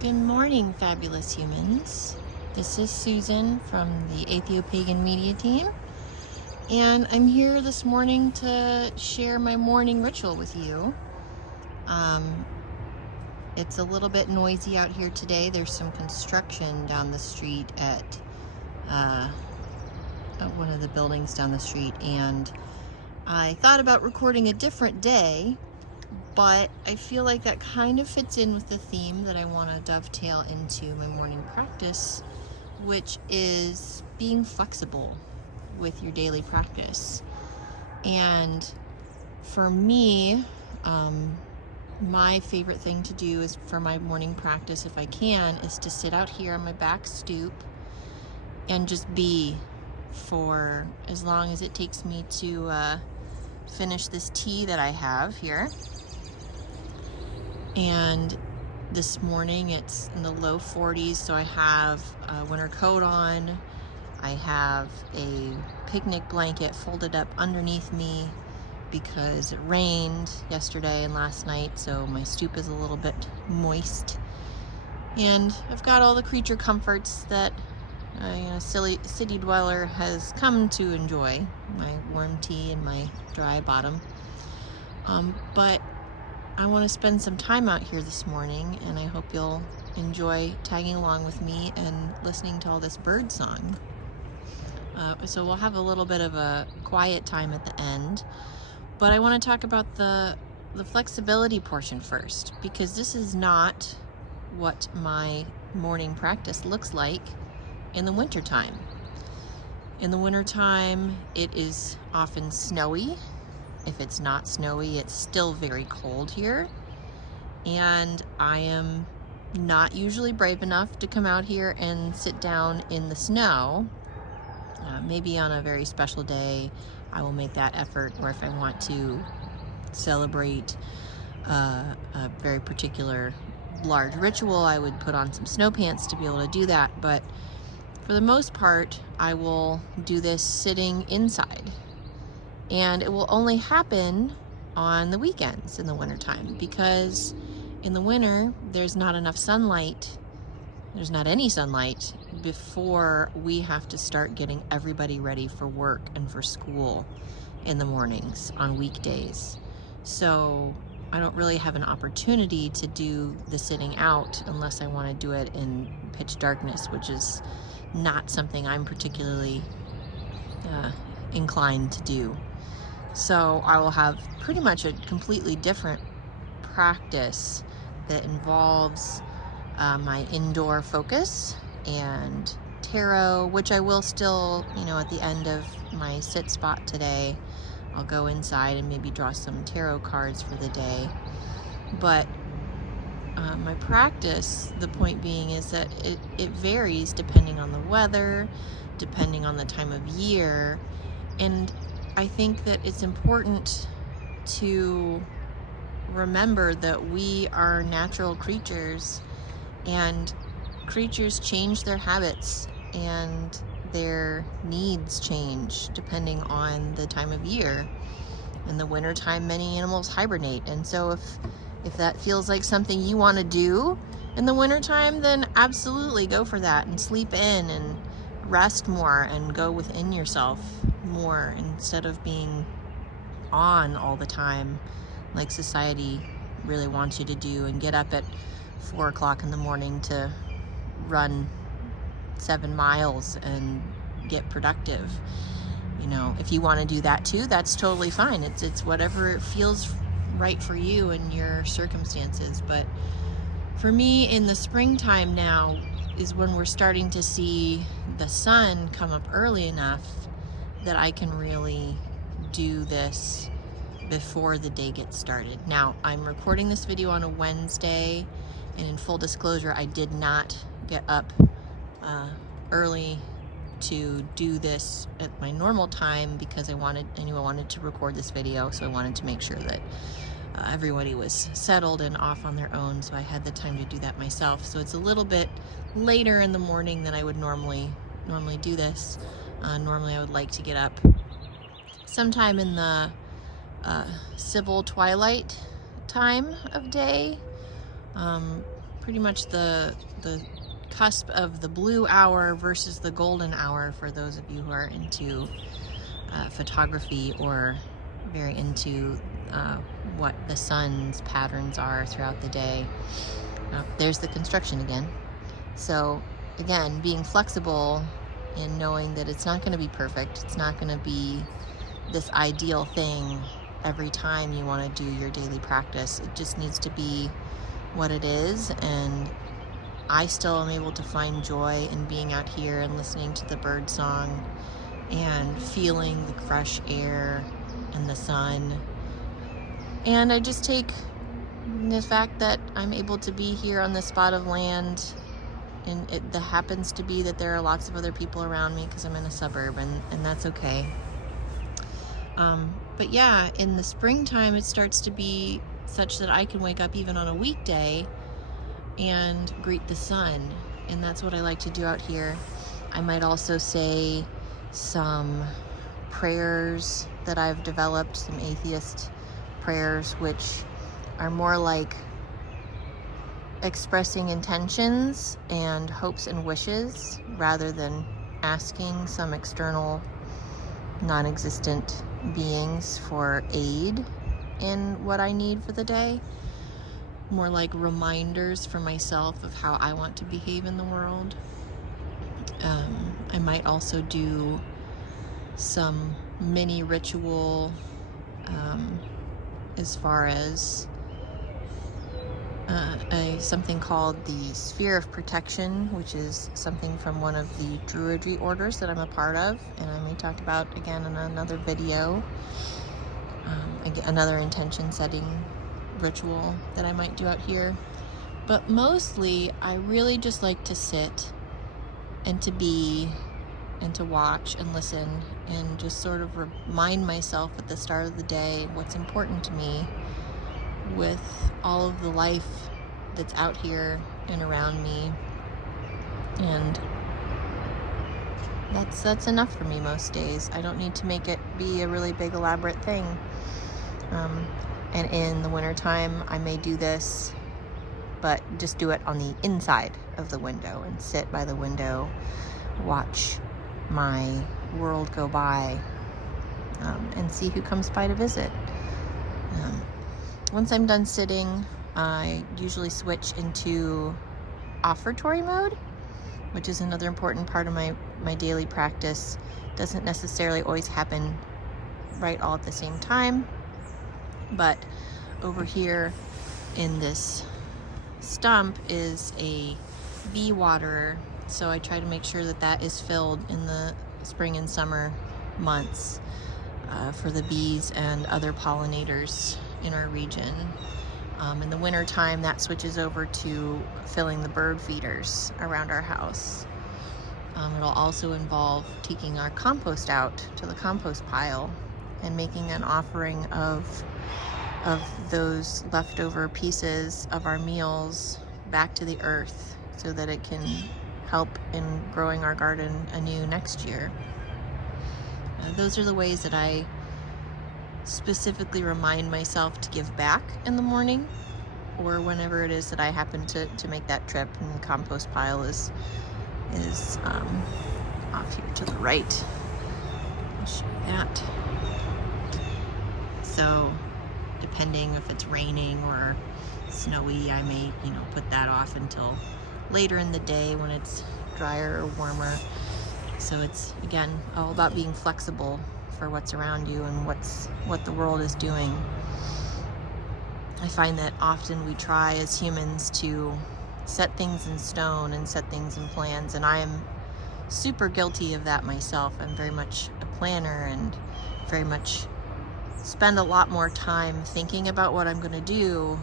Good morning, fabulous humans. This is Susan from the Atheopagan Media Team, and I'm here this morning to share my morning ritual with you. It's a little bit noisy out here today. There's some construction down the street at one of the buildings down the street, and I thought about recording a different day, but I feel like that kind of fits in with the theme that I want to dovetail into my morning practice, which is being flexible with your daily practice. And for me, my favorite thing to do is for my morning practice, if I can, is to sit out here on my back stoop and just be for as long as it takes me to finish this tea that I have here. And this morning it's in the low 40s, so I have a winter coat on. I have a picnic blanket folded up underneath me because it rained yesterday and last night, so my stoop is a little bit moist. And I've got all the creature comforts that a city dweller has come to enjoy, my warm tea and my dry bottom. But I want to spend some time out here this morning, and I hope you'll enjoy tagging along with me and listening to all this bird song. So we'll have a little bit of a quiet time at the end, but I want to talk about the flexibility portion first, because this is not what my morning practice looks like in the wintertime. In the wintertime, it is often snowy. If it's not snowy, it's still very cold here, and I am not usually brave enough to come out here and sit down in the snow. Maybe on a very special day I will make that effort, or if I want to celebrate a very particular large ritual, I would put on some snow pants to be able to do that. But for the most part, I will do this sitting inside. And it will only happen on the weekends in the wintertime, because in the winter, there's not enough sunlight. There's not any sunlight before we have to start getting everybody ready for work and for school in the mornings on weekdays. So I don't really have an opportunity to do the sitting out unless I want to do it in pitch darkness, which is not something I'm particularly inclined to do. So I will have pretty much a completely different practice that involves my indoor focus and tarot, which I will still, at the end of my sit spot today, I'll go inside and maybe draw some tarot cards for the day. But my practice, the point being, is that it varies depending on the weather, depending on the time of year, and I think that it's important to remember that we are natural creatures, and creatures change their habits and their needs change depending on the time of year. In the wintertime, many animals hibernate, and so if that feels like something you want to do in the wintertime, then absolutely go for that and sleep in and rest more and go within yourself more instead of being on all the time like society really wants you to do, and get up at 4 o'clock in the morning to run 7 miles and get productive. If you want to do that too, that's totally fine. It's whatever feels right for you and your circumstances. But for me, in the springtime now is when we're starting to see the sun come up early enough that I can really do this before the day gets started. Now, I'm recording this video on a Wednesday, and in full disclosure, I did not get up early to do this at my normal time because I knew I wanted to record this video, so I wanted to make sure that everybody was settled and off on their own, so I had the time to do that myself. So it's a little bit later in the morning than I would normally do this. Normally I would like to get up sometime in the civil twilight time of day, pretty much the cusp of the blue hour versus the golden hour for those of you who are into photography or very into what the sun's patterns are throughout the day. There's the construction again. So again, being flexible and knowing that it's not going to be perfect. It's not going to be this ideal thing every time you want to do your daily practice. It just needs to be what it is, and I still am able to find joy in being out here and listening to the bird song and feeling the fresh air and the sun. And I just take the fact that I'm able to be here on this spot of land, and it happens to be that there are lots of other people around me because I'm in a suburb, and that's okay. But yeah, in the springtime it starts to be such that I can wake up even on a weekday and greet the sun, and that's what I like to do out here. I might also say some prayers that I've developed, some atheist prayers, which are more like expressing intentions and hopes and wishes rather than asking some external non-existent beings for aid in what I need for the day. More like reminders for myself of how I want to behave in the world. I might also do some mini ritual as far as something called the Sphere of Protection, which is something from one of the Druidry orders that I'm a part of, and I may talk about again in another video. Another intention setting ritual that I might do out here. But mostly I really just like to sit and to be and to watch and listen and just sort of remind myself at the start of the day what's important to me with all of the life that's out here and around me. And that's enough for me most days. I don't need to make it be a really big elaborate thing. And in the wintertime I may do this, but just do it on the inside of the window and sit by the window, watch my world go by, and see who comes by to visit. Once I'm done sitting, I usually switch into offertory mode, which is another important part of my daily practice. Doesn't necessarily always happen right all at the same time, but over here in this stump is a bee waterer, so I try to make sure that that is filled in the spring and summer months for the bees and other pollinators in our region. In the winter time, that switches over to filling the bird feeders around our house. It'll also involve taking our compost out to the compost pile and making an offering of those leftover pieces of our meals back to the earth so that it can help in growing our garden anew next year. Those are the ways that I specifically remind myself to give back in the morning, or whenever it is that I happen to make that trip, and the compost pile is off here to the right. I'll show you that. So depending if it's raining or snowy, I may, put that off until later in the day when it's drier or warmer. So it's, again, all about being flexible for what's around you and what the world is doing. I find that often we try as humans to set things in stone and set things in plans, and I am super guilty of that myself. I'm very much a planner and very much spend a lot more time thinking about what I'm going to do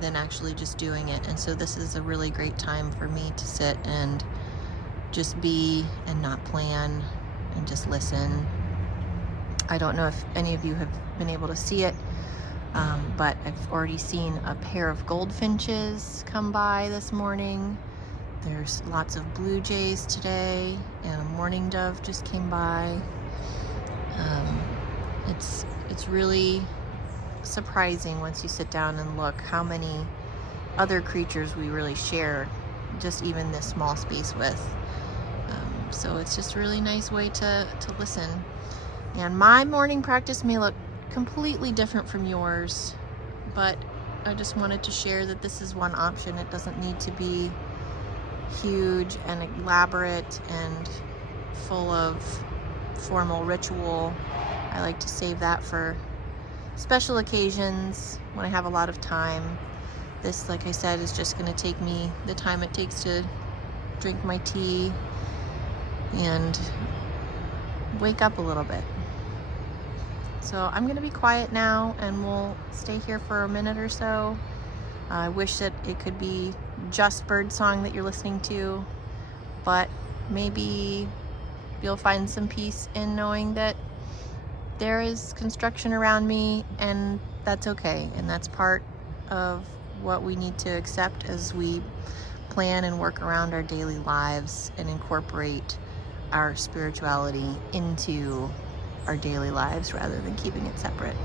than actually just doing it. And so this is a really great time for me to sit and just be and not plan and just listen. I don't know if any of you have been able to see it, but I've already seen a pair of goldfinches come by this morning. There's lots of blue jays today, and a mourning dove just came by. It's really surprising once you sit down and look how many other creatures we really share just even this small space with. So it's just a really nice way to listen. And my morning practice may look completely different from yours, but I just wanted to share that this is one option. It doesn't need to be huge and elaborate and full of formal ritual. I like to save that for special occasions when I have a lot of time. This, like I said, is just going to take me the time it takes to drink my tea and wake up a little bit. So I'm going to be quiet now and we'll stay here for a minute or so. I wish that it could be just birdsong that you're listening to, but maybe you'll find some peace in knowing that there is construction around me, and that's okay. And that's part of what we need to accept as we plan and work around our daily lives and incorporate our spirituality into our daily lives rather than keeping it separate.